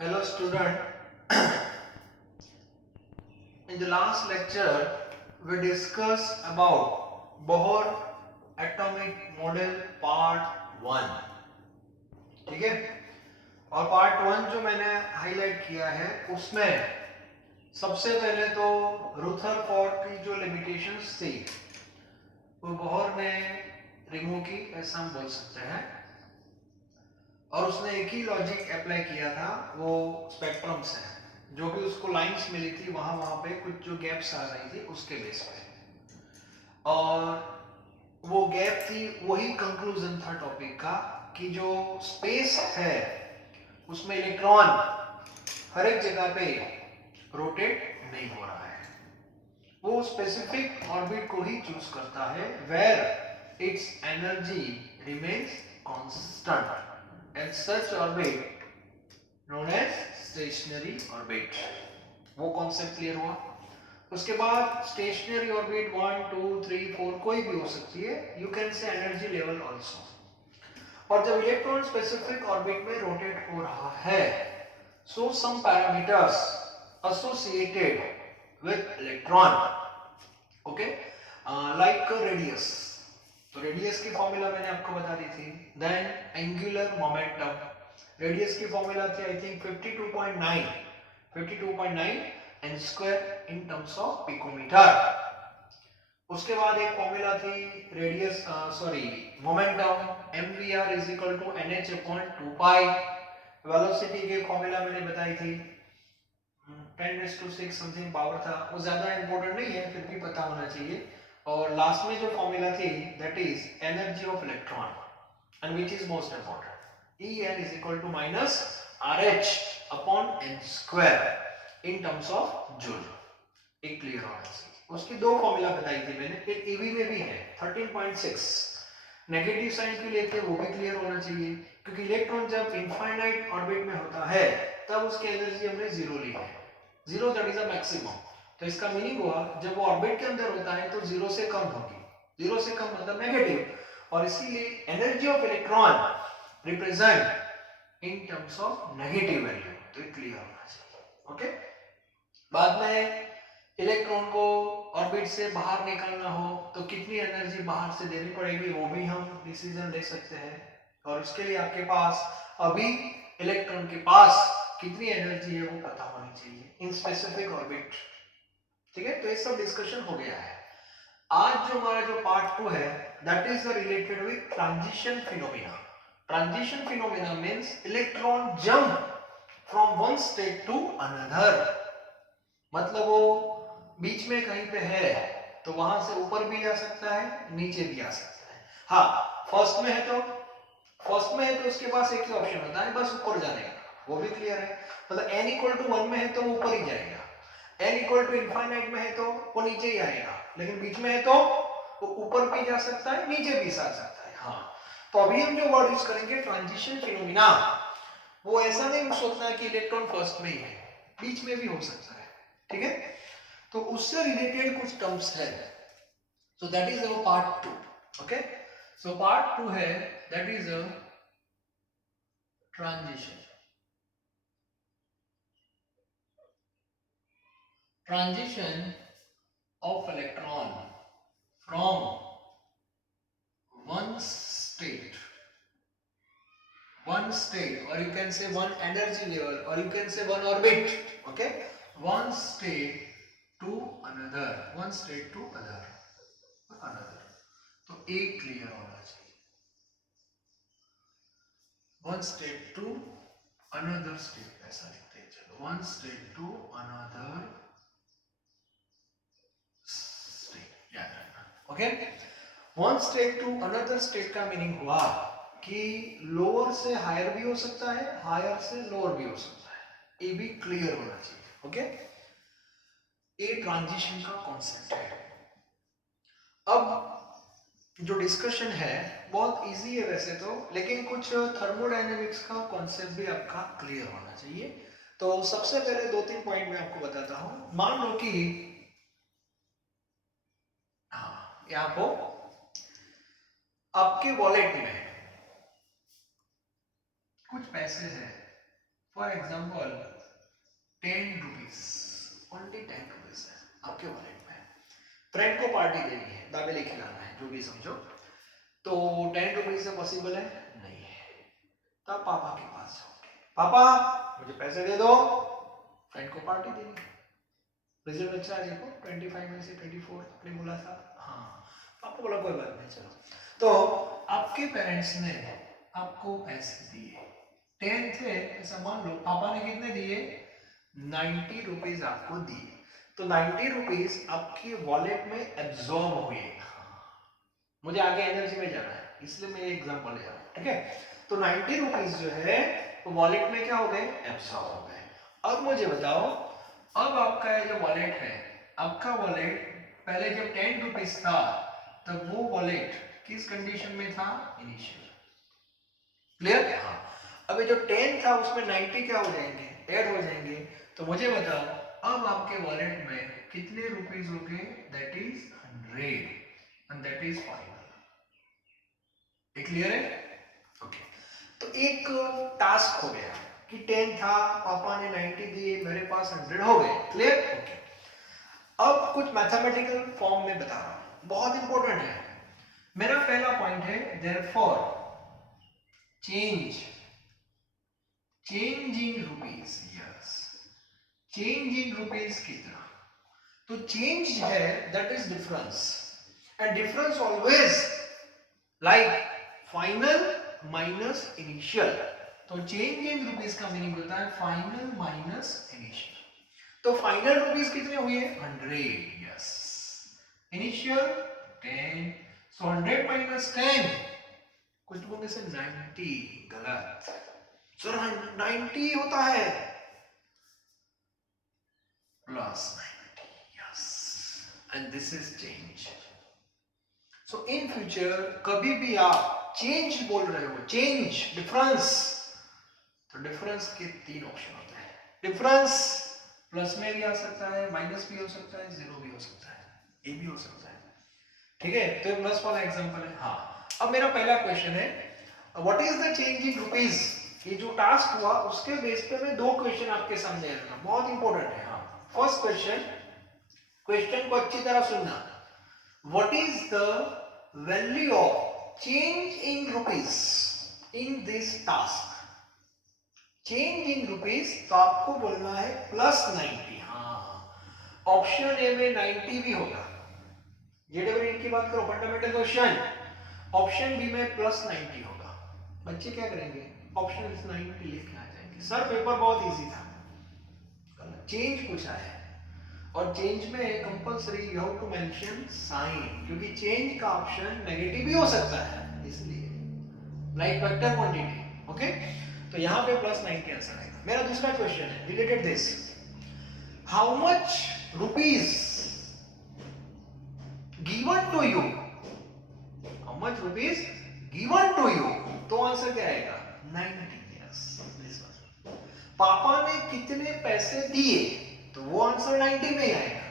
Hello student, in the last lecture we discussed about Bohr atomic model part 1. ठीक है, और part 1 जो मैंने हाईलाइट किया है उसमें सबसे पहले तो रुथरफोर्ड की जो लिमिटेशंस थी वो बोहर ने रिमूव की, ऐसा हम बोल सकते हैं। और उसने एक ही लॉजिक अप्लाई किया था, वो स्पेक्ट्रम से जो भी उसको लाइंस मिली थी वहां पे कुछ जो गैप्स आ रही थी उसके बेस पे, और वो गैप थी वही कंक्लूजन था टॉपिक का कि जो स्पेस है उसमें इलेक्ट्रॉन हर एक जगह पे रोटेट नहीं हो रहा है, वो स्पेसिफिक ऑर्बिट को ही चूज करता है where its energy remains constant and such orbit known as stationary orbit. वो कॉन्सेप्ट क्लियर हुआ। उसके बाद स्टेशनरी ऑर्बिट 1 2 3 4 कोई भी हो सकती है, you can say energy level also. और जब इलेक्ट्रॉन स्पेसिफिक ऑर्बिट में रोटेट हो रहा है, so some parameters associated with electron, okay, like radius. तो रेडियस की फॉर्मूला मैंने आपको बता दी थी। देन एंगुलर मोमेंटम, रेडियस की फॉर्मूला थी I think 52.9 n square in terms of picometer. उसके बाद एक फॉर्मूला थी radius momentum, mvr is equal to nh upon 2 pi. Velocity की फॉर्मूला मैंने बताई थी 10⁶ समथिंग पावर था, वो ज्यादा इंपॉर्टेंट नहीं है, फिर भी पता होना चाहिए। और लास्ट में जो फॉर्मूला थी that is energy of electron, and which is most important, En is equal to minus RH upon n square in terms of joule। एक क्लियर होना चाहिए। उसकी दो फॉर्मूला बताई थी मैंने, एक EV में भी है 13.6, नेगेटिव साइन के लिए थे, वो भी क्लियर होना चाहिए, क्योंकि इलेक्ट्रॉन जब इनफाइनाइट ऑर्बिट में होता है तब उसकी एनर्जी हमने जीरो ली है, zero that is a maximum. तो इसका मीनिंग हुआ जब वो ऑर्बिट के अंदर होता है तो जीरो से कम होगी, जीरो से कम मतलब नेगेटिव, और इसीलिए energy of electron represent in terms of negative value. तो क्लियर होना चाहिए, ओके। बाद में इलेक्ट्रॉन को ऑर्बिट से बाहर निकालना हो तो कितनी एनर्जी बाहर से देनी पड़ेगी, वो भी हम डिसीजन ले सकते हैं। और उसके लिए आपके पास अभी इलेक्ट्रॉन के पास कितनी एनर्जी है वो पता होनी चाहिए इन स्पेसिफिक ऑर्बिट, ठीक है। तो ये सब डिस्कशन हो गया है। आज जो हमारा जो पार्ट 2 है that is related with transition phenomena. Transition phenomena means electron jump from one state to another, मतलब वो बीच में कहीं पे है तो वहां से ऊपर भी जा सकता है, नीचे भी आ सकता है। हाँ, फर्स्ट में है तो उसके पास एक ही ऑप्शन होता है, बस ऊपर जाने का, वो भी क्लियर है। मतलब n इक्वल टू 1 में है तो वो ऊपर ही जाएगा, n इक्वल टू इनफाइनाइट में है तो वो नीचे ही आएगा, लेकिन बीच में है तो वो ऊपर भी जा सकता है, नीचे भी जा सकता है। हाँ, तो अभी हम जो वर्ड यूज करेंगे ट्रांजिशन फिनोमेना, वो ऐसा नहीं सोचना कि इलेक्ट्रॉन फर्स्ट में ही है, बीच में भी हो सकता है, ठीक है। तो उससे रिलेटेड कुछ टर्म्स है, so that is our part 2, okay. So part 2 है that is a transition, transition of electron from one state, or you can say one energy level, or you can say one orbit, okay, one state to another, one state to another। तो एक clear होना चाहिए, one state to another state, ऐसा लिखते हैं, चलो one state to another state, याद रखना, okay. One state to another state का मीनिंग हुआ कि लोअर से हायर भी हो सकता है, हायर से लोअर भी हो सकता है, ये भी क्लियर होना चाहिए, ओके। ये ट्रांजिशन का कॉन्सेप्ट है। अब जो डिस्कशन है बहुत इजी है वैसे तो, लेकिन कुछ थर्मोडायनेमिक्स का कॉन्सेप्ट भी आपका क्लियर होना चाहिए। तो सबसे पहले 2-3 पॉइंट मैं आपको बताता हूं। मान लो कि यहाँ को आपके वॉलेट में कुछ पैसे हैं, for example 10 rupees, only 10 rupees है आपके वॉलेट में, फ्रेंड को पार्टी देनी है, दाबेली खिलाना है, जो भी समझो, तो 10 रुपीज से पॉसिबल है नहीं है, तो आप पापा के पास जाओगे, पापा मुझे पैसे दे दो, फ्रेंड को पार्टी देनी है, रिजल्ट अच्छा है देखो 25 में से 24 आपने बोला था, हाँ पापा बोला कोई बात नहीं चलो, तो आपके पेरेंट्स ने आपको पैसे दिए, 10 थे ऐसा मान लो, पापा ने कितने दिए 90 रुपीज आपको दिए, तो 90 रुपीज आपके वॉलेट में एब्जॉर्ब हुए, मुझे आगे एनर्जी में जाना है इसलिए मैं एग्जांपल ले रहा हूँ, ठीक है, तो 90 रुपीज जो है वो वॉलेट में क्या हो गए एब्जॉर्ब हो गए। अब मुझे बताओ, अब आपका जो वॉलेट है, आपका वॉलेट पहले जब 10 रुपीज था तब वो वॉलेट किस कंडीशन में था इनिशियल, क्लियर, हाँ, अभी जो 10 था उसमें 90 क्या हो जाएंगे ऐड हो जाएंगे, तो मुझे बताओ अब आपके वॉलेट में कितने रुपीज हो गए, that is 100 and that is final, clear है, ओके, तो एक टास्क हो गया कि 10 था, पापा ने 90 दिए, मेरे पास 100 हो गए, क्लियर, ओके, अब कुछ मैथमेटिकल फॉर्म में बता रहा हूं, बहुत इंपॉर्टेंट है, मेरा पहला पॉइंट है therefore change in rupees, yes, change in rupees कितना, तो चेंज है that is difference, and difference always like final minus initial, तो चेंज इन रुपीज का मीनिंग होता है फाइनल माइनस इनिशियल, तो फाइनल रुपीज कितने हुए 100, यस, इनिशियल 10, सो 100 माइनस 10, कुछ लोगों से 90, गलत सर, 90 होता है plus 90, yes, and this is change, so in future कभी भी आप चेंज बोल रहे हो, चेंज डिफरेंस, तो डिफरेंस के 3 ऑप्शन होते हैं, डिफरेंस प्लस में भी आ सकता है, माइनस भी हो सकता है, जीरो भी हो सकता है, ए भी हो सकता है, ठीक है, तो प्लस वाला एग्जांपल है, हाँ, अब मेरा पहला क्वेश्चन है what is the change in rupees, ये जो टास्क हुआ उसके बेस पे मैं 2 क्वेश्चन आपके सामने रखा, बहुत इंपॉर्टेंट है, हाँ, फर्स्ट क्वेश्चन को अच्छी तरह सुनना, what is the value of change in rupees in this task, change in rupees, तो आपको बोलना है प्लस 90, हाँ, ऑप्शन ए में 90 भी होगा, जेडब्ल्यू की बात करो फंडामेंटल क्वेश्चन, ऑप्शन बी में प्लस 90 होगा, बच्चे क्या करेंगे ऑप्शन 90 लेके आ जाएंगे, सर पेपर बहुत इजी था, चेंज पूछा है, और चेंज में compulsory you have to mention sign, क्योंकि चेंज का ऑप्शन नेगेटिव भी हो सकता है, इसलिए लाइक वेक्टर क्वांटिटी, ओके, तो यहां पे प्लस 90 आंसर आएगा। मेरा दूसरा क्वेश्चन है related this, how much rupees given to you, how much rupees given to you, तो आंसर क्या आएगा 90, यस, दिस वन, पापा ने कितने पैसे दिए, तो वो आंसर 90 में ही आएगा,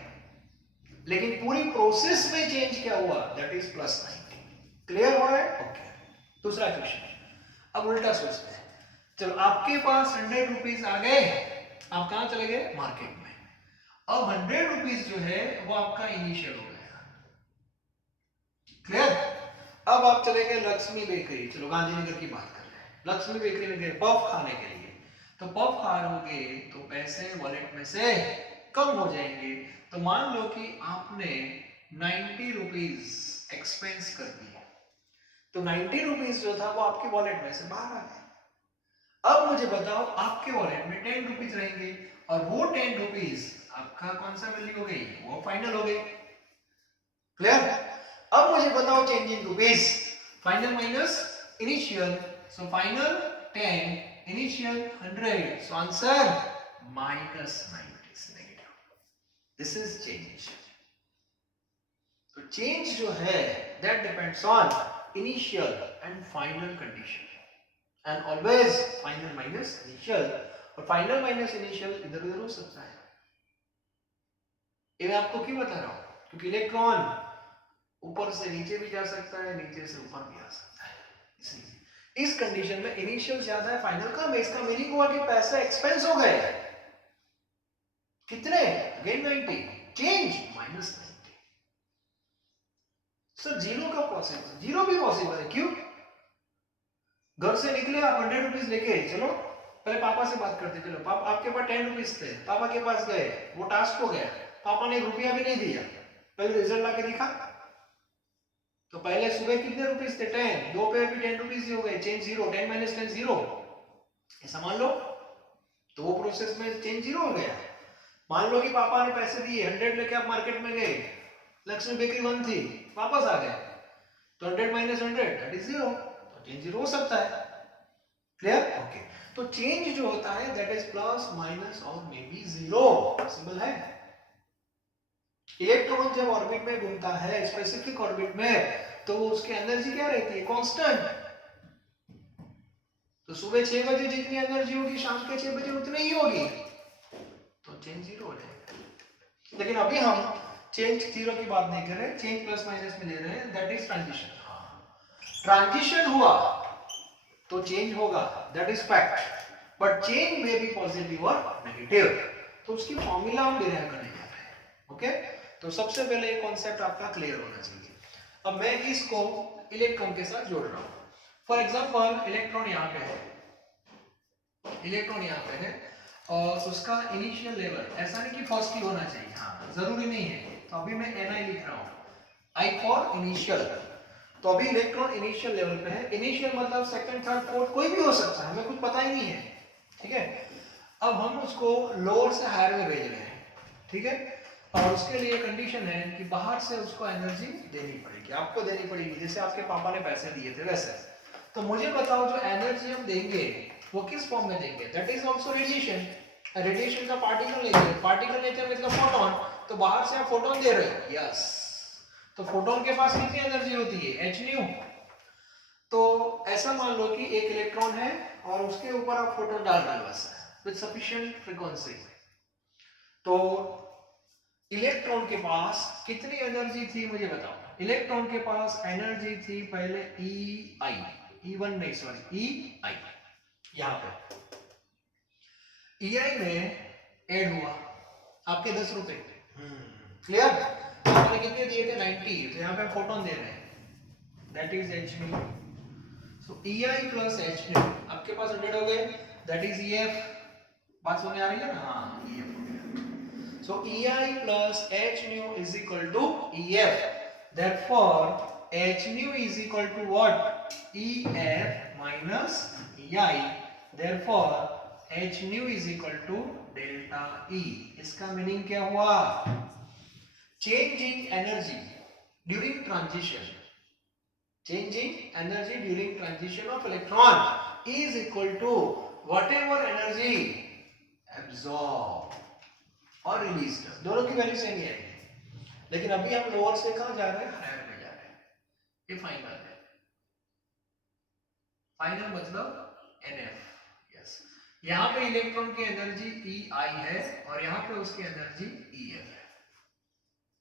लेकिन पूरी प्रोसेस में चेंज क्या हुआ दैट इज प्लस 90, क्लियर हो रहा है, ओके, दूसरा क्वेश्चन, अब उल्टा सोचते हैं, चलो आपके पास 100 रुपीज आ गए, आप कहां चले गए मार्केट में, अब 100 रुपीज जो है वो आपका इनिशियल हो गया, क्लियर, अब आप चले गए लक्ष्मी बेकरी, चलो गांधीनगर की बात कर रहे हैं, लक्ष्मी बेकरी में गए पफ खाने के लिए, तो पफ खाओगे तो पैसे वॉलेट में से कम हो जाएंगे, तो मान लो कि आपने 90 रुपीज एक्सपेंस कर दिया, तो 90 रुपीज जो था वो आपके वॉलेट में से बाहर आ गया, अब मुझे बताओ आपके वॉलेट में 10 रुपीज रहेंगे, और वो 10 रुपीज आपका कौन सा वैल्यू हो गई, वो फाइनल हो गई, क्लियर, अब मुझे बताओ change in rupees, final minus initial, so final 10, initial 100, so answer minus 90, negative, this is change, तो चेंज जो है that depends on initial and final condition, and always final minus initial, और final minus initial इधर उधर हो सकता है, ये मैं आपको क्यों बता रहा हूं, क्योंकि इलेक्ट्रॉन ऊपर से नीचे भी जा सकता है, नीचे से ऊपर भी आ सकता है, इसलिए इस कंडीशन में इनिशियल ज्यादा है, फाइनल कम है, इसका मीनिंग हुआ कि पैसे एक्सपेंस हो गए। कितने? Again 90, change -90। सर जीरो का पॉसिबल? जीरो भी पॉसिबल है। क्यों? घर से निकले आप 100 रुपीज लेके, चलो पहले पापा से बात करते, चलो पापा आपके पास 10 रुपीज थे, पापा के पास गए, वो टास्क हो गया, पापा ने 1 रुपया भी नहीं दिया, पहले रिजल्ट लाके दिखा। तो पहले सुबह कितने रुपीज थे? 10, दोपहर भी 10 रुपीज ही हो गए, चेंज जीरो, 10 - 10 जीरो, ऐसा मान लो। तो वो प्रोसेस में चेंज जीरो हो गया। मान लो कि पापा ने पैसे दिए, 100 लेके आप मार्केट में गए, लक्ष्मी बेकरी बंद थी, वापस आ गए, तो 100 - 100 दैट इज जीरो, तो चेंज जीरो हो सकता है। क्लियर? ओके। तो चेंज जो होता है दैट इज प्लस माइनस और मे बी जीरो, सिंपल है। इलेक्ट्रॉन जब ऑर्बिट में घूमता है स्पेसिफिक ऑर्बिट में, तो उसकी एनर्जी क्या रहती है? कांस्टेंट। तो सुबह 6 बजे जितनी एनर्जी होगी शाम के 6 बजे उतनी ही होगी, तो चेंज जीरो हो जाएगा। लेकिन अभी हम चेंज जीरो की बात नहीं कर रहे, चेंज प्लस माइनस में ले रहे हैं, दैट इज ट्रांजिशन। ट्रांजिशन हुआ तो चेंज होगा, that is fact, but change में बी पॉजिटिव और नेगेटिव। तो उसकी फॉर्मूला हम डिराइव करने जा रहे हैं। ओके, तो सबसे पहले ये कॉन्सेप्ट आपका क्लियर होना चाहिए। अब मैं इसको इलेक्ट्रॉन के साथ जोड़ रहा हूं। फॉर एग्जांपल इलेक्ट्रॉन यहाँ पे है, इलेक्ट्रॉन यहाँ पे है और उसका इनिशियल लेवल ऐसा नहीं कि फर्स्ट की होना चाहिए, हाँ जरूरी नहीं है, तो अभी मैं Ni लिख रहा हूँ, I फॉर इनिशियल। तो अभी इलेक्ट्रॉन इनिशियल लेवल पे है, इनिशियल मतलब सेकंड थर्ड फोर्थ कोई भी हो सकता है, हमें कुछ पता ही नहीं है, ठीक है। अब हम उसको लोअर से हायर में भेज रहे हैं, ठीक है, और उसके लिए कंडीशन है कि बाहर से उसको एनर्जी देनी पड़ेगी, आपको देनी पड़ेगी, जैसे आपके पापा ने पैसे दिए थे वैसे। तो मुझे बताओ जो एनर्जी हम देंगे वो किस फॉर्म में देंगे? That is also radiation. Radiation का पार्टिकल नेचर, पार्टिकल नेचर मतलब फोटोन, तो बाहर से आप फोटोन दे रहे हो, यस। तो फोटोन के पास कितनी एनर्जी होती है? h new. तो ऐसा मान लो कि एक इलेक्ट्रॉन है और उसके ऊपर आप फोटोन डाल रहे हो बस विद सफिशिएंट फ्रीक्वेंसी। तो इलेक्ट्रॉन के पास कितनी एनर्जी थी मुझे बताओ? इलेक्ट्रॉन के पास एनर्जी थी पहले EI, E1 नहीं सॉरी EI, यहां पे EI में ऐड हुआ आपके 10 रुपए। क्लियर? आपने कितने दिए थे? 90, तो यहाँ पे फोटोन दे रहे हैं, that is h new. So EI plus h new आपके पास 100 हो गए, दैट इज EF। बात समझ आ रही है ना? हाँ, EF हो गया। So EI plus h nu is equal to EF, therefore h nu is equal to what? EF minus EI, therefore h nu is equal to delta E। इसका मीनिंग क्या हुआ? Change in energy during transition, change in energy during transition of electron is equal to whatever energy absorbed और released, दोनों की value same ही आएगी। लेकिन अभी हम लोअर से कहां जा रहे हैं? हायर में जा रहे हैं। ये फाइनल है, फाइनल मतलब NF, यस। यहाँ पे इलेक्ट्रॉन की एनर्जी EI है और यहाँ पे उसकी एनर्जी EF है।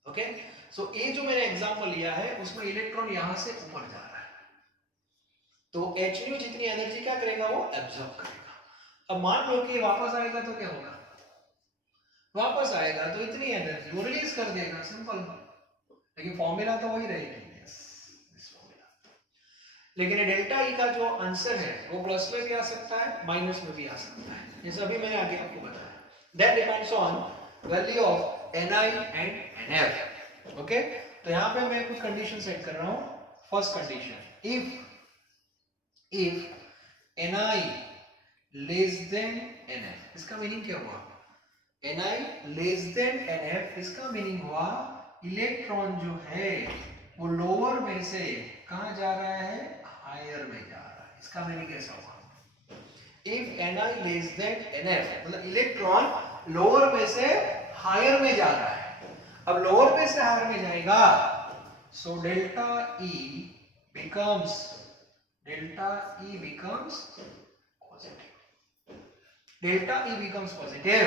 ओके, सो ये जो मैंने एग्जांपल लिया है उसमें इलेक्ट्रॉन यहां से ऊपर जा रहा है, तो h न्यू जितनी एनर्जी क्या करेगा? वो एब्जॉर्ब करेगा। अब मान लो कि वापस आएगा तो क्या होगा? वापस आएगा तो इतनी एनर्जी वो रिलीज कर देगा, सिंपल। लेकिन फॉर्मूला तो वही रहेगी, यस, दिस फॉर्मूला। लेकिन डेल्टा E का जो आंसर है वो प्लस में भी आ सकता है, माइनस में भी आ सकता है, जैसे अभी मैंने आगे आपको बताया। That depends on value of Ni and NF। Okay, तो यहाँ पे मैं कुछ कंडीशन सेट कर रहा हूँ। First condition, if Ni less than NF, इसका मीनिंग क्या हुआ? Ni लेस देन NF, इसका मीनिंग हुआ इलेक्ट्रॉन जो है वो लोअर में से कहां जा रहा है? हायर में जा रहा है। इसका मीनिंग कैसा हुआ? If Ni less than NF मतलब इलेक्ट्रॉन लोअर में से हायर में जा रहा है। अब लोअर में से हायर में जाएगा, so delta E becomes positive, delta E becomes positive,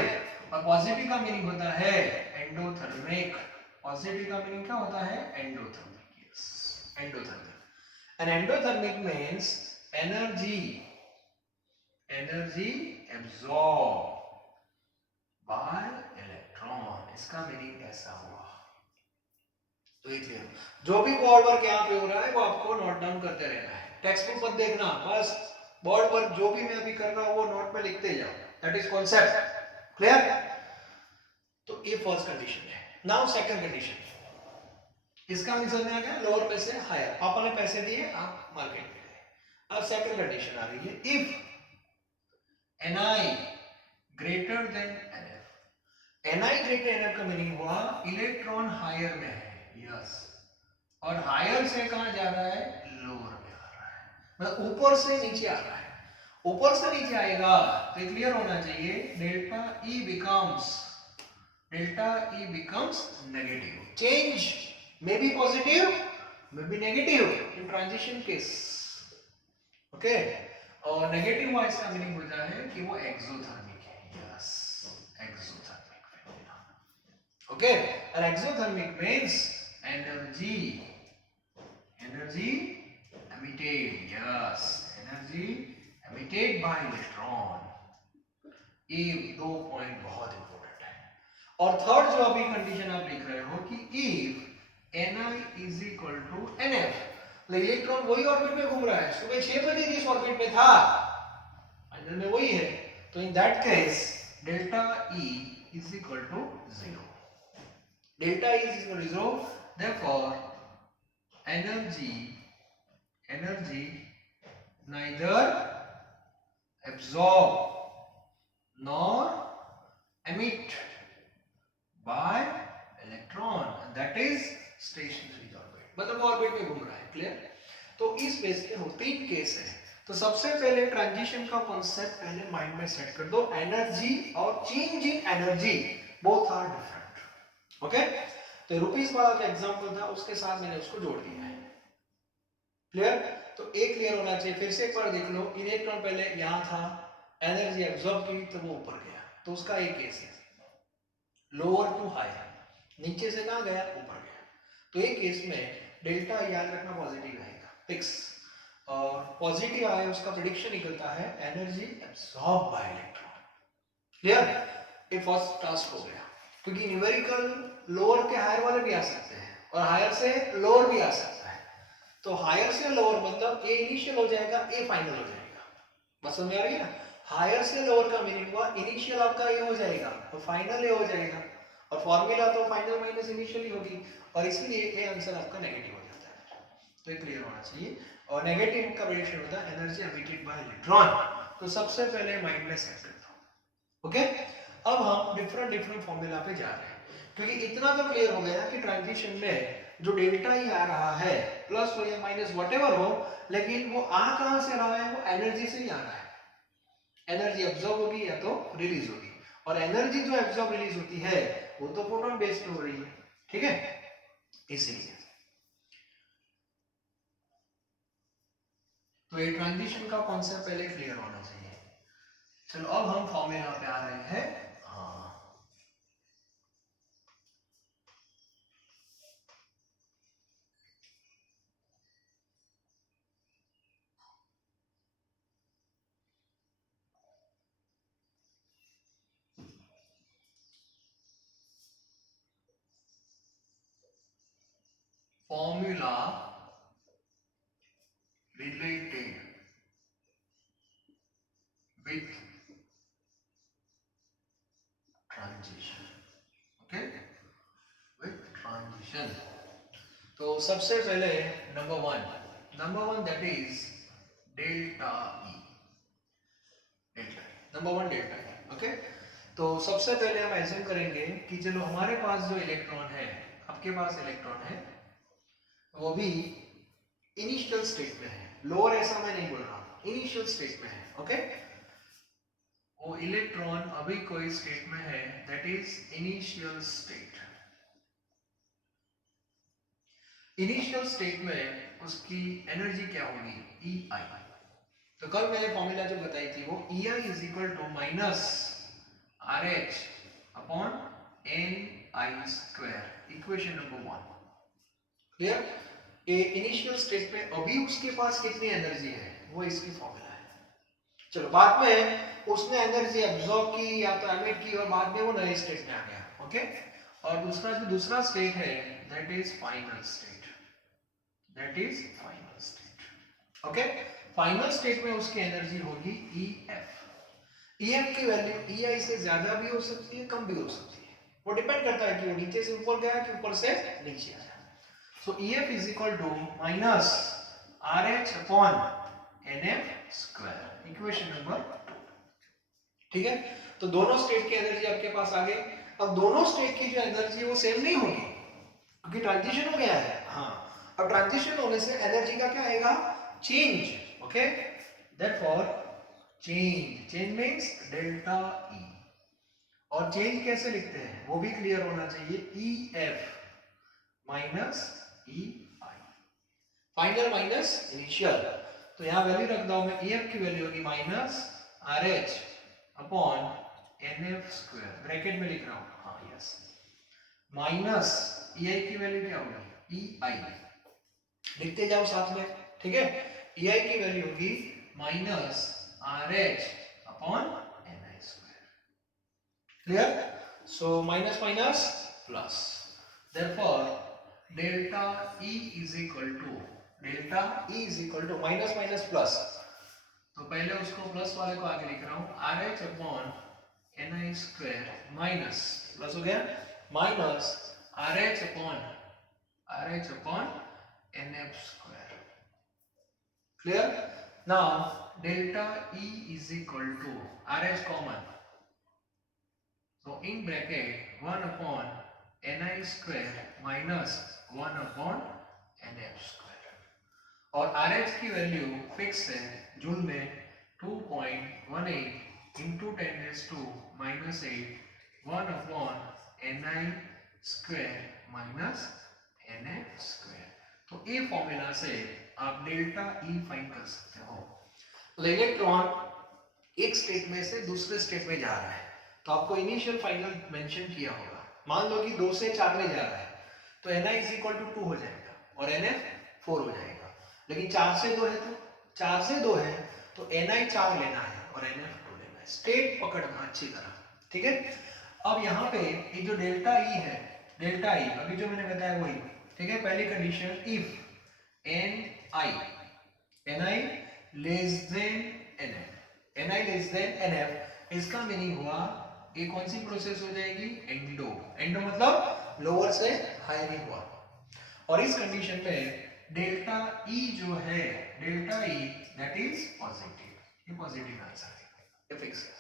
और पॉजिटिव का मीनिंग होता है एंडोथर्मिक। पॉजिटिव का मीनिंग क्या होता है? Endothermic, yes, endothermic. And endothermic means energy absorb by electron, इसका मीनिंग ऐसा हुआ। तो ये क्लियर, जो भी बोर्ड वर्क यहाँ पे हो रहा है वो आपको नोट डाउन करते रहना है, टेक्स्ट बुक मत देखना, बस बोर्ड वर्क जो भी मैं अभी कर रहा हूँ वो नोट में लिखते जाओ, दैट इज कॉन्सेप्ट, क्लियर। तो ये फर्स्ट कंडीशन है। नाउ सेकंड कंडीशन, इसका आंसर में आ गया लोअर में से हायर, पापा ने पैसे दिए, आप मार्केट में गए। अब सेकंड कंडीशन आ रही है, if Ni greater than Nf। Ni greater Nf का मीनिंग हुआ इलेक्ट्रॉन हायर में है, यस, और हायर से कहां जा रहा है, लोअर में आ रहा है, मतलब ऊपर से नीचे आ रहा है। ऊपर से नीचे आएगा तो क्लियर होना चाहिए, delta E becomes negative. Change may be positive, may be negative in transition case, okay। और नेगेटिव वाइज का मीनिंग होता है कि वो एक्सोथर्मिक है, यस, एक्सोथर्मिक फेनोमेनन, ओके। और exothermic means energy emitted, yes, energy emitted bye electron. ये दो पॉइंट बहुत इंपॉर्टेंट है। और थर्ड जो अभी कंडीशन आप लिख रहे हो कि if Ni is equal to Nf, electron वही ऑर्बिट में घूम रहा है, सुबह 6 बजे जिस ऑर्बिट में था फाइनल में वही है, तो in that case delta E is equal to 0, delta E is equal to 0, therefore energy neither absorb nor emit by electron, that is stationary orbit, मतलब ऑर्बिट में घूम रहा है, क्लियर। तो इस बेस पे तीन केस है। तो सबसे पहले ट्रांजिशन का कॉन्सेप्ट पहले माइंड में सेट कर दो, एनर्जी और change in energy both are different, okay. तो रुपीस वाला जो एग्जांपल था उसके साथ मैंने उसको जोड़ दिया है, क्लियर। तो एक क्लियर होना चाहिए, फिर से एक बार देख लो, इलेक्ट्रॉन पहले यहाँ था, एनर्जी एब्जॉर्ब की तो वो ऊपर गया, तो उसका एक केस है लोअर टू हायर, नीचे से कहां गया, ऊपर गया। तो एक केस में डेल्टा याद रखना पॉजिटिव आएगा, फिक्स, और पॉजिटिव आए उसका प्रेडिक्शन निकलता है energy absorb by electron, clear. ये फर्स्ट टास्क हो गया, क्योंकि न्यूमेरिकल लोअर के हायर वाले भी आ सकते हैं और हायर से लोअर भी आ सकता है। तो हायर से लोअर मतलब ए इनिशियल हो जाएगा, ए फाइनल हो जाएगा, बस समझ आ रही है ना। हायर से लोअर का मीनिंग हुआ इनिशियल आपका ये हो जाएगा और फाइनल ये हो जाएगा, और फॉर्मूला तो फाइनल माइनस इनिशियल ही होगी, और इसलिए ये आंसर आपका नेगेटिव हो जाता है। तो ये क्लियर होना चाहिए। और नेगेटिव का प्रेडिक्शन होता है एनर्जी एमिटेड बाय इलेक्ट्रॉन। तो सबसे पहले माइंड में सेट कर दो, ओके। अब हम डिफरेंट फॉर्मूला पे जा रहे हैं, क्योंकि इतना तो क्लियर हो गया कि ट्रांजिशन में जो डेल्टा ही आ रहा है, प्लस हो या माइनस व्हाटएवर हो, लेकिन वो आ कहां से रहा है, वो एनर्जी से ही आ रहा है। एनर्जी एब्जॉर्ब होगी या तो रिलीज होगी, और एनर्जी जो एब्जॉर्ब रिलीज होती है वो तो फोटोन बेस्ड हो रही है, ठीक है, इसलिए। तो ये ट्रांजिशन का कॉन्सेप्ट पहले क्लियर होना चाहिए। चलो अब हम फॉर्मूला पे आ रहे हैं। हाँ, formula related with transition, okay, with transition। तो सबसे पहले number one that is delta E, number one delta E, okay. तो सबसे पहले हम एज्यूम करेंगे कि चलो हमारे पास जो इलेक्ट्रॉन है, आपके पास इलेक्ट्रॉन है, वो भी इनिशियल स्टेट में है, लोअर ऐसा मैं नहीं बोल रहा, इनिशियल स्टेट में है, ओके। वो इलेक्ट्रॉन अभी कोई स्टेट में है, that is initial state. Initial state में उसकी एनर्जी क्या होगी, ई आई। तो कल मैंने फॉर्मूला जो बताई थी वो E I is equal to minus R H upon n I square, equation number 1, clear. Initial state में अभी उसके पास कितनी एनर्जी है, वो इसकी फॉर्मूला है। चलो बाद में उसने एनर्जी एब्जॉर्ब की या तो एमिट की और बाद में वो नए स्टेट में आ गया, ओके। और दूसरा स्टेट है that is final state, that is final state, okay. Final state में उसकी एनर्जी होगी EF। EF की वैल्यू EI से ज्यादा भी हो सकती है, कम भी हो सकती है, वो डिपेंड करता है कि वो नीचे से ऊपर गया कि ऊपर से नीचे आया। So EF is equal to minus RH upon NF square, equation number 2, ठीक है। तो दोनों स्टेट की एनर्जी आपके पास आ गई। अब दोनों स्टेट की जो एनर्जी है वो सेम नहीं होगी क्योंकि ट्रांजिशन हो गया है, हाँ। अब ट्रांजिशन होने से एनर्जी का क्या आएगा, change, okay. Therefore change means delta E। और चेंज कैसे लिखते हैं वो भी क्लियर होना चाहिए, EF minus EI, final minus initial. तो यहाँ वैल्यू रख दो मैं, EF की वैल्यू होगी minus RH upon NF square, bracket में लिख रहा हूँ, हाँ यस, माइनस EI की वैल्यू क्या होगी, EI, लिखते जाओ साथ में, ठीक है। EI की वैल्यू होगी minus RH upon NI square, clear. So minus minus plus, therefore delta E is equal to minus minus plus. तो पहले उसको प्लस वाले को आगे लिख रहा हूं, RH upon NI square minus, plus हो गया, minus RH upon NF square, clear. Now delta E is equal to RH common, so in bracket 1 upon NI square minus 1 upon NF square, और RH की value fix है joule में 2.18 into 10 raised to minus 8 1 upon NI square minus NF square। तो ये formula से आप delta E find कर सकते हो। इलेक्ट्रॉन एक स्टेट में से दूसरे स्टेट में जा रहा है, तो आपको इनिशियल फाइनल मेंशन किया होगा। मान लो कि 2 से 4 में जा रहा है तो Ni इज इक्वल टू 2 हो जाएगा और NF 4 हो जाएगा। लेकिन 4 से 2 है तो 4 से 2 है तो Ni 4 लेना है और NF 2 लेना है, स्टेट पकड़ना अच्छी तरह, ठीक है। अब यहाँ पे ये जो डेल्टा E है, डेल्टा E अभी जो मैंने बताया वही, ठीक है। पहली condition if Ni less than Ni less than NF, इसका मीनिंग हुआ ये कौन सी प्रोसेस हो जाएगी, एंडो मतलब लोअर से हायर ही हुआ। और इस कंडीशन पे डेल्टा E जो है, delta E that is positive, ये पॉजिटिव आंसर है, ये फिक्स है।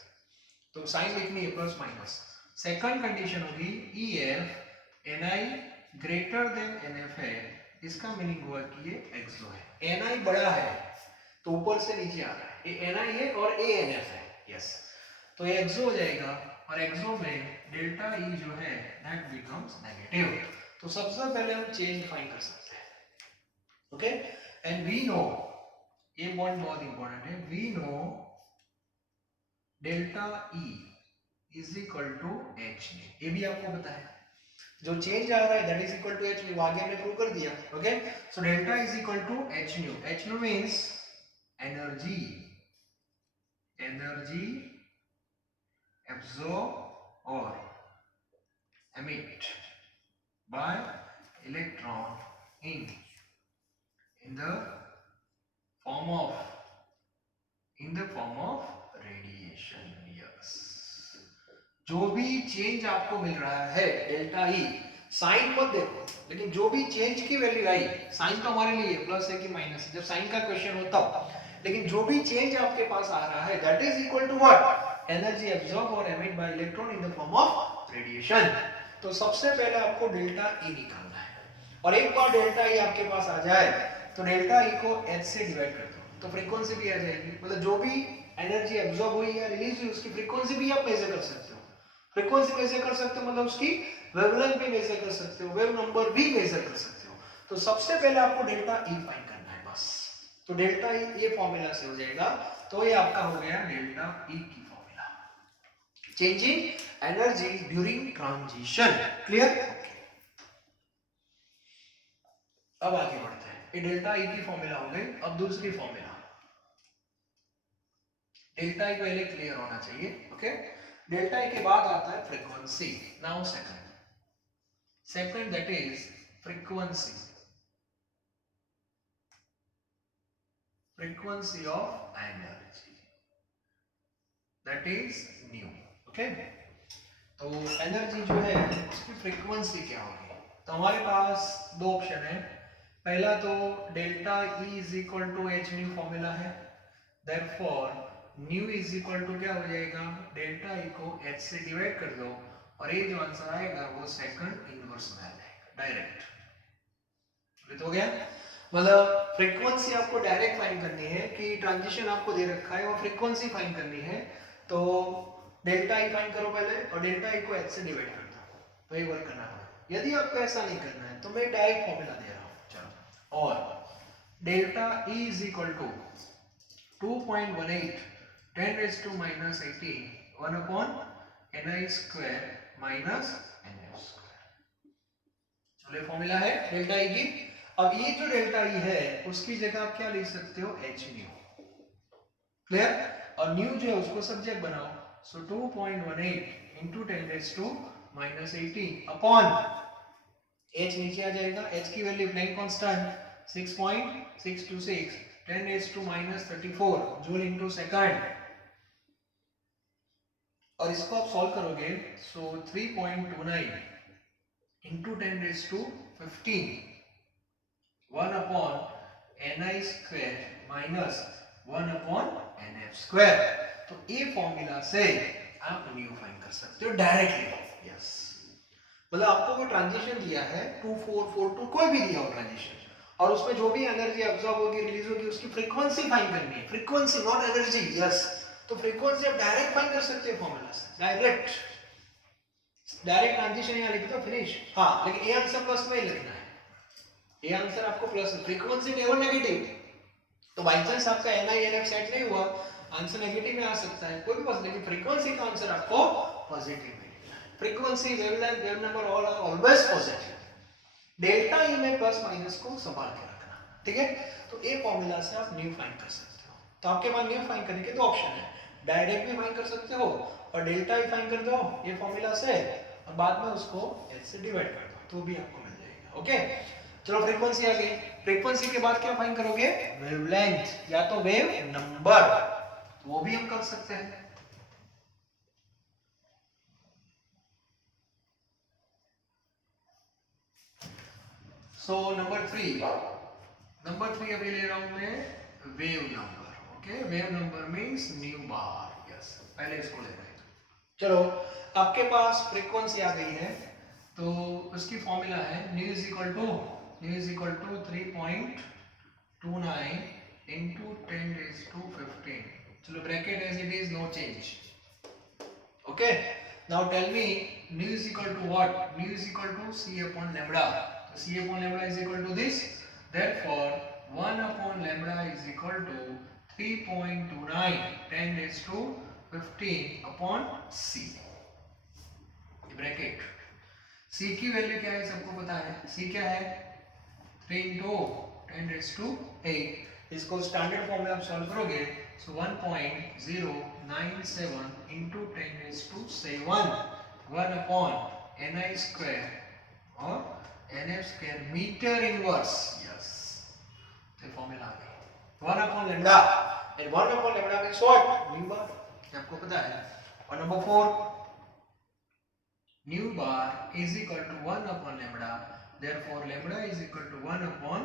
तो साइन लिखनी है प्लस माइनस। सेकंड कंडीशन होगी EF Ni greater than NF है, इसका मीनिंग हुआ कि ये एक्सो है, Ni बड़ा है तो ऊपर से नीचे आ रहा है, ये Ni है और ये NF है, यस। तो ये एक्सो हो जाएगा और एक्सो में डेल्टा E जो है दैट बिकम्स नेगेटिव। तो सबसे पहले हम चेंज फाइंड कर सकते हैं, ओके। एंड वी नो, ये पॉइंट बहुत इंपॉर्टेंट है, we know delta E is equal to H, ये भी आपको पता है, जो चेंज आ रहा है that is equal to H, वो आगे हमने प्रूव कर दिया, okay. So delta is equal to H nu means energy absorb or emit by electron in the form of radiation, yes। जो भी चेंज आपको मिल रहा है डेल्टा E, साइन मत देखो, लेकिन जो भी चेंज की वैल्यू आई, साइन तो हमारे लिए प्लस है कि माइनस है जब साइन का क्वेश्चन हो तब, लेकिन जो भी चेंज आपके पास आ रहा है that is equal to what, energy absorb और emit by electron in the form of radiation. तो सबसे पहले आपको डेल्टा E निकालना है, और एक बार डेल्टा E आपके पास आ जाए तो डेल्टा E को H से डिवाइड कर दो तो फ्रीक्वेंसी भी आ जाएगी, मतलब जो भी एनर्जी एब्सॉर्ब हुई या रिलीज हुई उसकी फ्रीक्वेंसी भी आप मेजर कर सकते हो। फ्रीक्वेंसी मेजर कर सकते हो मतलब उसकी वेवलेंथ भी मेजर कर सकते हो, वेव नंबर भी मेजर कर सकते हो। तो सबसे पहले आपको डेल्टा E फाइंड करना है बस। तो डेल्टा E ये फॉर्मूला से हो जाएगा, तो ये आपका हो गया डेल्टा E की formula, changing energy during transition, clear. अब आगे बढ़ते हैं। ये डेल्टा ई की फॉर्मूला हो गई। अब दूसरी फॉर्मूला, डेल्टा ई पहले क्लियर होना चाहिए, ओके। डेल्टा ई के बाद आता है frequency. Now second that is frequency, frequency of energy, that is nu, okay। तो एनर्जी जो है उसकी फ्रीक्वेंसी क्या होगी? तो हमारे पास दो ऑप्शन है। पहला तो delta E is equal to h nu formula है, therefore nu is equal to क्या हो जाएगा, डेल्टा ई को एच से डिवाइड कर दो और ये जो आंसर आएगा वो सेकंड इनवर्स में आ जाएगा डायरेक्ट। हो गया? मतलब फ्रीक्वेंसी आपको डायरेक्ट फाइंड करनी है कि ट्रांजिशन आपको दे रखा है और फ्रीक्वेंसी फाइंड करनी है, तो डेल्टा ई फाइंड करो पहले और डेल्टा ई को एच से डिवाइड कर दो, तो ये वर्क करना है। यदि आपको ऐसा नहीं करना है तो मैं डायरेक्ट फॉर्मूला दे रहा हूं, चलो। और delta E is equal to 2.18 10 raised to minus 18 1 upon ni square minus nf square। चलो फॉर्मूला है डेल्टा ई की। अब ये जो डेल्टा ई है उसकी जगह आप क्या लिख सकते हो, एच न्यू, क्लियर। और न्यू जो है उसको सब्जेक्ट बनाओ, so 2.18 into 10 raised to minus 18 upon H नीचे आ जाएगा, एच की value Planck constant 6.626 10 raised to minus 34 joule into second. और इसको आप सॉल्व करोगे, सो 3.29 into 10 raised to 15 1 upon ni square minus 1 upon nf square। तो ये फॉर्मूला से आप न्यू फाइंड कर सकते हो डायरेक्टली। यस, मतलब आपको वो ट्रांजिशन दिया है 2442 कोई भी दिया हो ट्रांजिशन, और उसमें जो भी एनर्जी अब्सॉर्ब होगी रिलीज होगी उसकी फ्रीक्वेंसी फाइंड करनी है, फ्रीक्वेंसी नॉट एनर्जी। यस, तो फ्रीक्वेंसी आप डायरेक्ट फाइंड कर सकते हो फॉर्मूला से, डायरेक्ट ट्रांजिशन यहाँ लिख दो, फिनिश। हाँ, लेकिन ये आंसर प्लस में ही लिखना है, ये आंसर आपको प्लस, फ्रीक्वेंसी नेवर नेगेटिव। तो बाय चांस आपका N I N F set नहीं हुआ, आंसर नेगेटिव में आ सकता है, कोई भी बात, लेकिन फ्रीक्वेंसी का आंसर आपको पॉजिटिव मिलेगा। Frequency, wavelength, wave number all are always positive. Delta E में प्लस माइनस को संभाल के रखना, ठीक है। तो ये फॉर्मूला से आप न्यू फाइंड कर सकते हो। तो आपके पास न्यू फाइंड करने के दो ऑप्शन है, डायरेक्ट भी फाइंड कर सकते हो और डेल्टा ई फाइंड कर दो ये फॉर्मूला से और बाद में उसको एच से डिवाइड कर दो, तो भी आपको मिल जाएगा, ओके। चलो फ्रीक्वेंसी आ गई, फ्रीक्वेंसी के बाद क्या फाइंड करोगे, वेवलेंथ या तो वेव नंबर, वो भी हम कर सकते हैं। सो नंबर थ्री अभी ले रहा हूं मैं wave number, okay. Wave number means nu bar. Yes, पहले इसको ले रहे हैं। चलो आपके पास फ्रीक्वेंसी आ गई है, तो उसकी फॉर्मूला है nu is equal to 3.29 into 10 raised to 15। चलो bracket as it is, no change, okay. Now tell me nu is equal to what, nu is equal to c upon lambda। तो c upon lambda is equal to this, therefore 1 upon lambda is equal to 3.29 10 raised to 15 upon c, bracket. c की value क्या है सबको पता है, c क्या है 3 into 10 raised to 8। इसको स्टैंडर्ड फॉर्म में आप सॉल्व करोगे, सो 1.097 into 10 raised to 7 1 upon ni square और nf square metre inverse. Yes, तो फॉर्मूला आ गया 1 upon lambda, and 1 upon lambda means what, nu bar, आपको पता है। और number 4, nu bar is equal to 1 upon lambda, therefore lambda is equal to 1 upon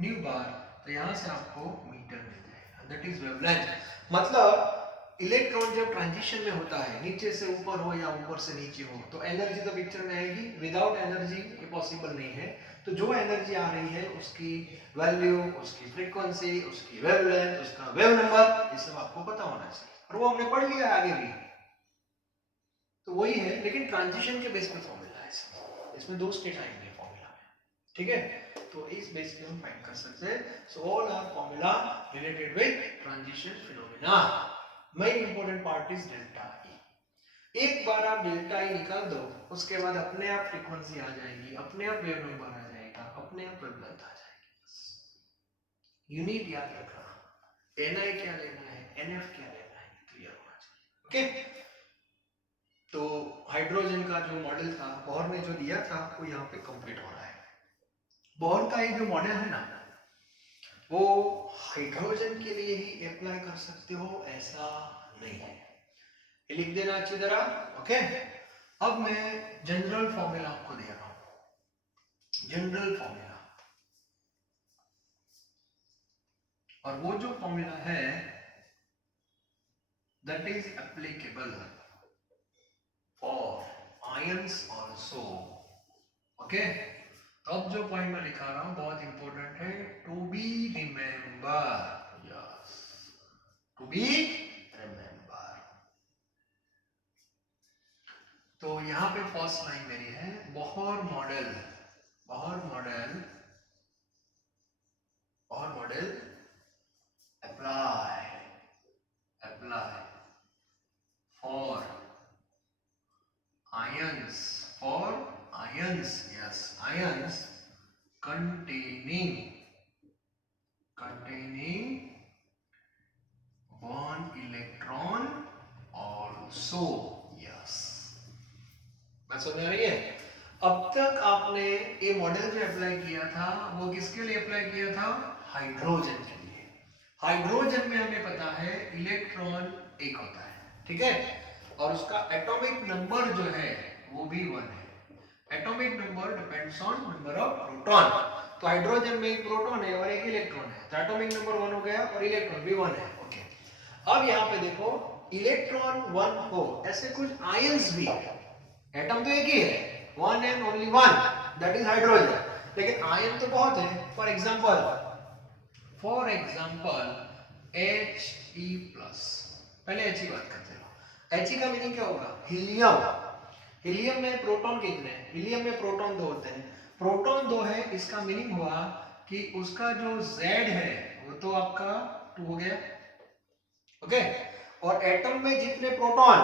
new बार। तो यहां से आपको मीटर मिल जाएगा, दैट इज वेवलेंथ। मतलब इलेक्ट्रॉन जब ट्रांजिशन में होता है, नीचे से ऊपर हो या ऊपर से नीचे हो, तो एनर्जी तो पिक्चर में आएगी, विदाउट एनर्जी ये पॉसिबल नहीं है। तो जो एनर्जी आ रही है उसकी वैल्यू, उसकी फ्रीक्वेंसी, उसकी वेवलेंथ, उसका वेव नंबर, ये सब आपको पता होना चाहिए, और वो हमने पढ़ लिया है आगे भी। तो वही है, लेकिन ट्रांजिशन के बेस पे फॉर्मूला है, इसमें दो स्टेट आएंगे फॉर्मूला में, ठीक है। तो इस बेस पे हम फाइंड कर सकते हैं। So all are formula related with transition phenomena. Main important part is delta E. एक बार आप डेल्टा ई निकाल दो, उसके बाद अपने आप फ्रीक्वेंसी आ जाएगी, अपने आप वेव नंबर आ जाएगा, अपने आप वेवलेंथ आ जाएगी। यूनिट याद रखना, Ni क्या लेना है, Nf क्या लेना है, क्लियर होना चाहिए। ओके, तो हाइड्रोजन का जो मॉडल था बोहर ने जो दिया था वो यहाँ पे कंप्लीट हो रहा है। बोहर का एक जो मॉडल है ना वो हाइड्रोजन के लिए ही अप्लाई कर सकते हो ऐसा नहीं है, ये लिख देना अच्छी तरह। ओके, अब मैं जनरल फॉर्मूला आपको दे रहा हूं, जनरल फॉर्मूला, और वो जो फॉर्मूला है that is applicable for ions also. Okay, अब जो पॉइंट मैं लिखा रहा हूं बहुत इंपॉर्टेंट है, to be remember, yes, to be remember. तो यहां पे फर्स्ट लाइन मेरी है, Bohr model, Bohr model, Bohr model apply for ions, yes, ions containing one electron also, yes। बात समझ आ रही है? अब तक आपने ये मॉडल जो अप्लाई किया था वो किसके लिए अप्लाई किया था, हाइड्रोजन के लिए। हाइड्रोजन में हमें पता है इलेक्ट्रॉन एक होता है, ठीक है, और उसका एटॉमिक नंबर जो है वो भी 1 है। Atomic number depends on number of proton, तो हाइड्रोजन में एक प्रोटॉन है और एक इलेक्ट्रॉन है, तो एटॉमिक नंबर 1 हो गया और इलेक्ट्रॉन भी 1 है। ओके, अब यहाँ पे देखो इलेक्ट्रॉन 1 हो, ऐसे कुछ आयंस भी है, एटम तो एक ही है, one and only one, that is hydrogen, लेकिन आयन तो बहुत है। फॉर एग्जांपल He+, पहले He बात करते हैं। He का मीनिंग क्या होगा, हीलियम। हीलियम में प्रोटॉन कितने हैं, हीलियम में प्रोटॉन 2 होते हैं, प्रोटॉन 2 है, इसका मीनिंग हुआ कि उसका जो Z है वो तो आपका 2 हो गया। ओके, और एटम में जितने प्रोटॉन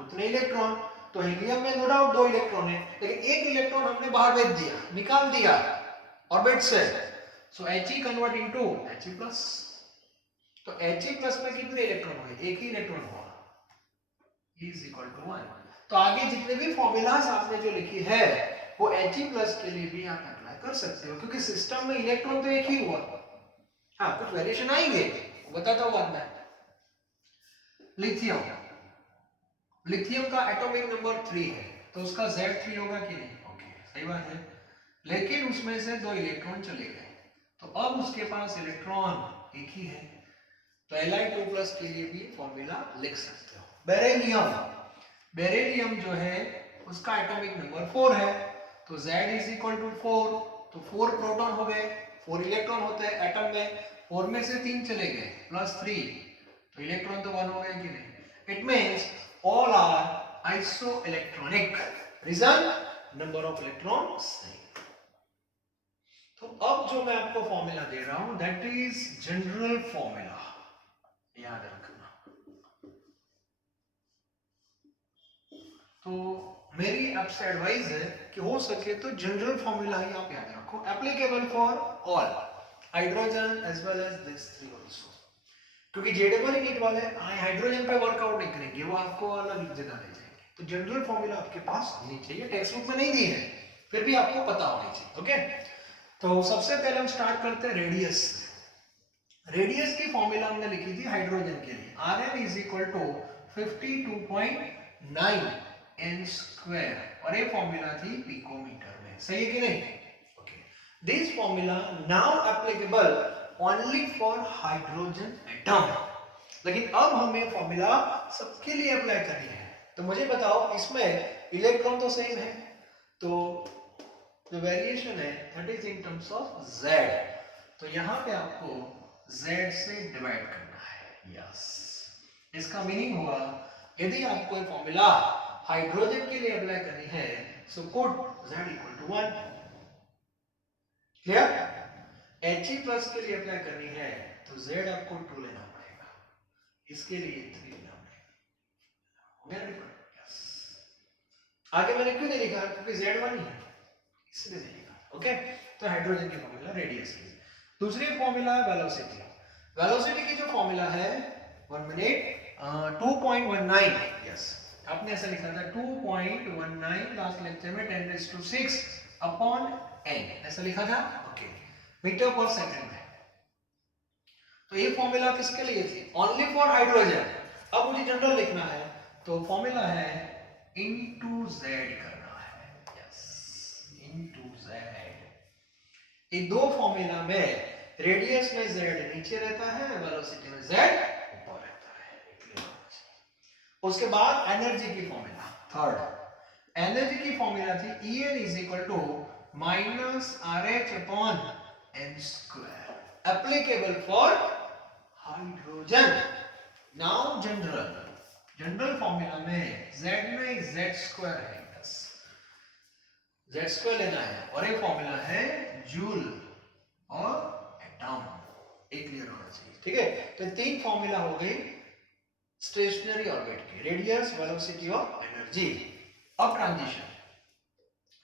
उतने इलेक्ट्रॉन, तो हीलियम में नो डाउट 2 इलेक्ट्रॉन है, लेकिन एक इलेक्ट्रॉन हमने बाहर भेज दिया, निकाल दिया ऑर्बिट से, सो He कन्वर्ट इनटू He+। तो He+ में कितने इलेक्ट्रॉन हुए, एक ही इलेक्ट्रॉन हुआ, E = 1। तो आगे जितने भी फॉर्मूलाज आपने जो लिखी है वो He+ के लिए भी आप अप्लाई कर सकते हो, क्योंकि सिस्टम में इलेक्ट्रॉन तो एक ही हुआ। हाँ, कुछ वेरिएशन आएंगे, बताता हूं बाद में। लिथियम, लिथियम का एटॉमिक नंबर 3 है, तो उसका Z3 होगा कि नहीं, ओके, सही बात है, लेकिन उसमें से 2 इलेक्ट्रॉन चले गए, तो अब उसके पास इलेक्ट्रॉन एक ही है, तो Li2+ के लिए भी फॉर्मूला लिख सकते हो। बेरिलियम, बेरिलियम जो है उसका एटॉमिक नंबर 4 है, तो Z = 4, तो 4 प्रोटॉन हो गए, 4 इलेक्ट्रॉन होते हैं एटम में, 4 में से 3 चले गए +3, तो इलेक्ट्रॉन तो 1 हो गए कि नहीं, it means all are isoelectronic, reason number of electrons same। तो अब जो मैं आपको फॉर्मूला दे रहा हूं दैट इज जनरल फॉर्मूला, याद रखना। तो मेरी आपसे एडवाइस है कि हो सके तो जनरल फॉर्मूला ही आप याद रखो, applicable for all, hydrogen as well as this 3 also, क्योंकि जेडेबल नीट वाले हाइड्रोजन पे वर्कआउट नहीं करेंगे, वो आपको अलग जगह ले जाएंगे, तो जनरल फॉर्मूला आपके पास होनी चाहिए, टेक्स्ट बुक में नहीं दी है फिर भी आपको पता होनी चाहिए। ओके, तो सबसे पहले हम स्टार्ट करते हैं रेडियस। रेडियस की फॉर्मूला हमने लिखी थी हाइड्रोजन के लिए, Rn = 52.9 n², और ये फॉर्मूला थी पिकोमीटर में, सही है कि नहीं। Okay, this formula now applicable only for hydrogen atom, लेकिन अब हमें फॉर्मूला सबके लिए अप्लाई करनी है, तो मुझे बताओ इसमें इलेक्ट्रॉन तो सेम है, तो जो वेरिएशन है that is in terms of Z, तो यहां पे आपको Z से डिवाइड करना है, यस। इसका मीनिंग हुआ यदि आपको ये फॉर्मूला हाइड्रोजन के लिए अप्लाई करनी है so put Z = 1, clear. He+ के लिए अप्लाई करनी है तो Z आपको 2 लेना पड़ेगा, इसके लिए 3 लेना पड़ेगा, यस। आगे मैंने क्यों नहीं लिखा, क्योंकि Z 1 ही है, इसलिए नहीं लिखा। ओके, तो हाइड्रोजन की फॉर्मूला रेडियस की, दूसरी फॉर्मूला है वेलोसिटी। वेलोसिटी की जो फॉर्मूला है 1 मिनट 2.19, यस आपने ऐसा लिखा था 2.19 लास्ट लेक्चर में 10⁶ अपॉन n ऐसा लिखा था, ओके, मीटर पर सेकंड में। तो ये फॉर्मूला किसके लिए थी? Only for hydrogen. अब मुझे जनरल लिखना है तो फॉर्मूला है इनटू z करना है, यस इनटू z। ये दो फॉर्मूला में रेडियस में z नीचे रहता है, वेलोसिटी में z ऊपर रहता है। उसके बाद एनर्जी की फॉर्मूला, थर्ड एनर्जी की फॉर्मूला थी En is equal to minus RH upon n square, applicable for hydrogen. Now general formula में z में z स्क्वायर है, यस z स्क्वायर लेना है, और एक फॉर्मूला है जूल और एटम, एक क्लियर होना चाहिए, ठीक है। तो तीन फॉर्मूला हो गई स्टेशनरी ऑर्बिट की, रेडियस, वेलोसिटी और एनर्जी। अब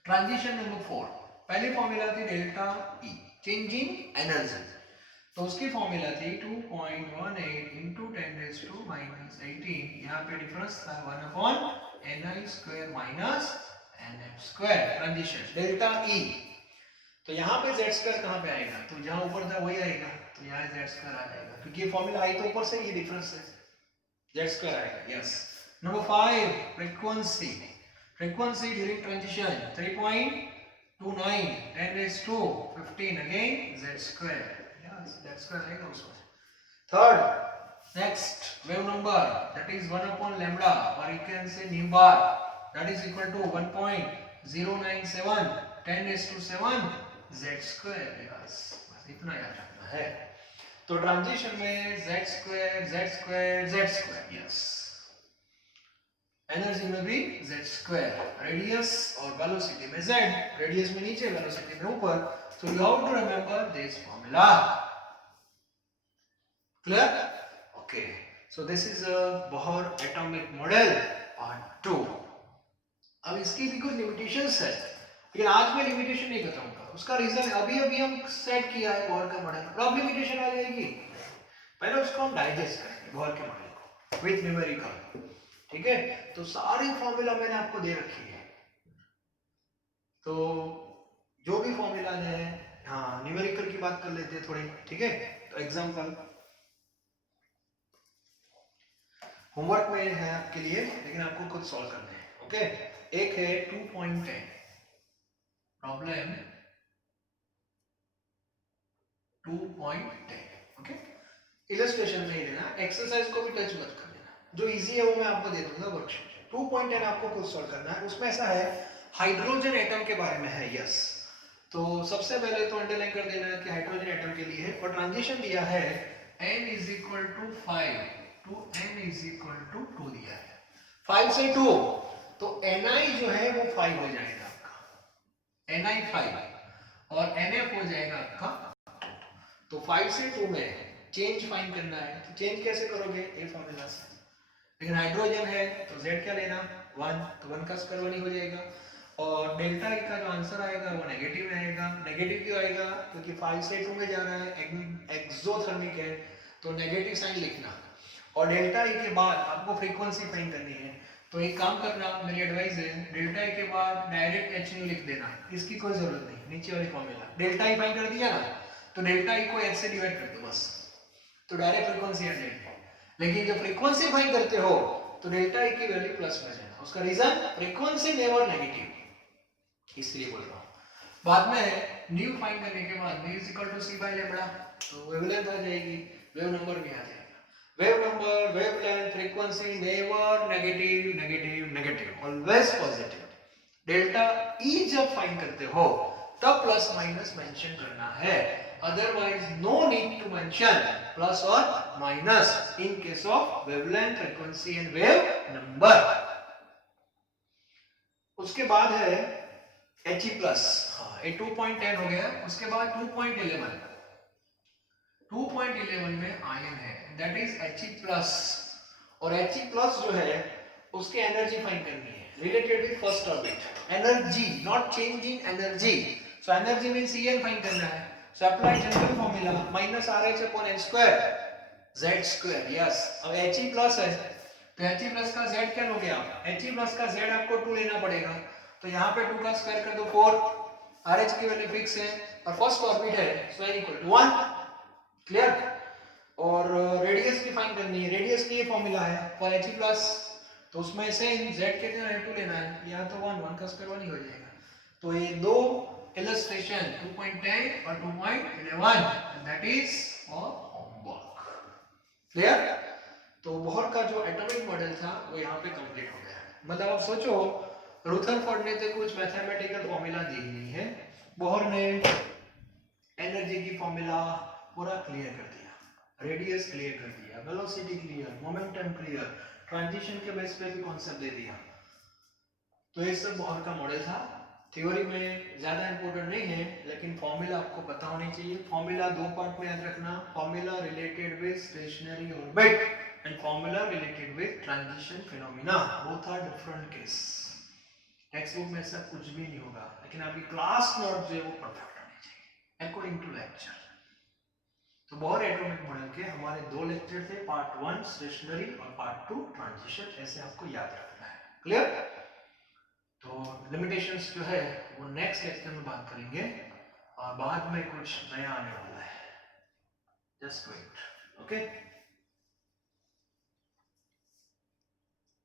ट्रांजिशन नंबर 4, पहली फॉर्मूला थी डेल्टा E, चेंजिंग एनर्जी, तो उसकी फॉर्मूला थी 2.18 into 10⁻⁻18, यहाँ पे डिफरेंस था 1 upon ni square minus nf square, transition delta E। तो यहाँ पे z स्क्वायर कहाँ पे आएगा? तो जहाँ ऊपर था वही आएगा, तो यहाँ z स्क्वायर आ जाएगा, क्योंकि ये फॉर्मूला आई तो ऊपर से, ये डिफरेंस है, z स्क्वायर आएगा, yes. Number 5 frequency during transition 3.29 10⁻15 again z square, yes z square आएगा उसमें। Third next wave number, that is 1 upon lambda, or you can say nu bar, that is equal to 1.097 10⁻7 z square, yes बस इतना याद रखना है। तो transition में z square, yes, energy में भी z स्क्वायर, रेडियस और वेलोसिटी में z, रेडियस में नीचे, वेलोसिटी में ऊपर। So you have to remember this formula, clear? Okay, so this is a Bohr atomic model part 2। अब इसकी भी कुछ लिमिटेशंस है, लेकिन आज मैं लिमिटेशन नहीं बताऊंगा, उसका रीजन अभी हम सेट किया है बोहर का मॉडल, अब लिमिटेशन आ जाएगी, पहले उसको हम डाइजेस्ट करेंगे बोहर के मॉडल को विद न्यूमेरिकल, ठीक है। तो सारी फॉर्मूला मैंने आपको दे रखी है, तो जो भी फॉर्मूला है, हाँ न्यूमेरिकल की बात कर लेते हैं थोड़ी, ठीक है। तो एग्जांपल होमवर्क में है आपके लिए, लेकिन आपको खुद सॉल्व करना है, ओके। एक है 2.10 प्रॉब्लम 2.10, ओके। इलस्ट्रेशन में ही लेना, एक्सरसाइज को भी टच मत कर लेना, जो इजी है वो मैं आपको दे दूंगा वर्कशीट। 2.10 आपको खुद सॉल्व करना है। उसमें ऐसा है, हाइड्रोजन एटम के बारे में है, यस। तो सबसे पहले तो अंडरलाइन कर देना है कि हाइड्रोजन एटम के लिए है, और ट्रांजिशन दिया है n इज इक्वल टू 5 टू n इज इक्वल टू 2 दिया है, 5 से 2, तो ni जो है वो 5 हो जाएगा आपका, ni 5 और nf हो जाएगा आपका, तो 5 से 2 में चेंज फाइंड करना है। तो चेंज कैसे करोगे? ए फॉर्मूला से, लेकिन हाइड्रोजन है तो z क्या लेना 1, तो 1 का स्क्वायर 1 ही हो जाएगा, और डेल्टा ई का जो आंसर आएगा वो नेगेटिव में आएगा। नेगेटिव क्यों आएगा? क्योंकि 5 से 2 में जा रहा है, एक्सोथर्मिक है, तो नेगेटिव साइन लिखना, और डेल्टा ई के बाद आपको फ्रीक्वेंसी फाइंड करनी है। तो एक काम करना, मेरी एडवाइस है, डेल्टा ई के बाद डायरेक्ट h न्यू लिख देना, इसकी कोई जरूरत नहीं, नीचे वाली फॉर्मूला डेल्टा ई फाइंड कर दिया ना, तो डेल्टा ई को h से डिवाइड कर दो बस, तो डायरेक्ट फ्रीक्वेंसी आ जाएगी। लेकिन जब फ्रीक्वेंसी फाइंड करते हो तो डेल्टा ई की वैल्यू प्लस में जाना, उसका रीजन फ्रीक्वेंसी नेवर नेगेटिव, इसलिए बोल रहा हूं। बाद में न्यू फाइंड करने के बाद v is equal to c by lambda, तो वेवलेंथ आ जाएगी, वेव नंबर भी आ जाएगा, wave number, wavelength, frequency never negative negative negative, always positive. Delta E जब फाइंड करते हो तब प्लस माइनस मेंशन करना है, otherwise no need to mention plus or minus in case of wavelength, frequency and wave number। उसके बाद है He plus, हाँ ये 2.10 हो गया। उसके बाद 2.11 में आयन है, दैट इज He प्लस, और He प्लस जो है उसकी एनर्जी फाइंड करनी है related with first orbit, energy not change in energy, so energy means En find करना है। So apply general formula minus RH upon n square z square. Yes. अब He plus है तो He plus का z क्या लोगे आप? He plus का z आपको 2 लेना पड़ेगा. तो यहाँ पे 2 का स्क्वायर कर दो 4. RH की वैल्यू फिक्स है और फर्स्ट ऑर्बिट है सो n इक्वल टू 1. क्लियर? और रेडियस की फाइंड करनी है. रेडियस की ये फॉर्मूला है फॉर He प्लस. तो उसमें से z कितना है 2 लेना है. यहाँ तो 1 का स्क्वायर 1 ही हो जाएगा. तो ये दो illustration 2.10 और 2.11 that is for homework. Clear? तो बोहर का जो एटॉमिक मॉडल था वो यहाँ पे कंप्लीट हो गया. मतलब आप सोचो रुदरफोर्ड ने तो कुछ मैथमेटिकल फॉर्मूला दी नहीं है. बोहर ने एनर्जी की फॉर्मूला पूरा क्लियर कर दिया, रेडियस क्लियर कर दिया, velocity clear, momentum clear, transition के बेस पे भी कॉन्सेप्ट दे दिया. तो ये सब बोहर का मॉडल था. थ्योरी में ज्यादा इंपॉर्टेंट नहीं है लेकिन फॉर्मूला आपको पता होनी चाहिए. फॉर्मूला दो पार्ट में याद रखना. Formula related with stationary orbit and formula related with transition phenomena. Both are different case. Text book में ऐसा कुछ भी नहीं होगा लेकिन आपकी क्लास नोट जो है वो परफेक्ट होनी चाहिए अकॉर्डिंग टू लेक्चर. तो बोहर एटॉमिक मॉडल के हमारे दो लेक्चर थे, पार्ट 1 स्टेशनरी और पार्ट 2 ट्रांजिशन. ऐसे आपको याद रखना है. क्लियर? तो लिमिटेशंस जो है वो नेक्स्ट लेक्चर में बात करेंगे और बाद में कुछ नया आने वाला है. Just wait. ओके.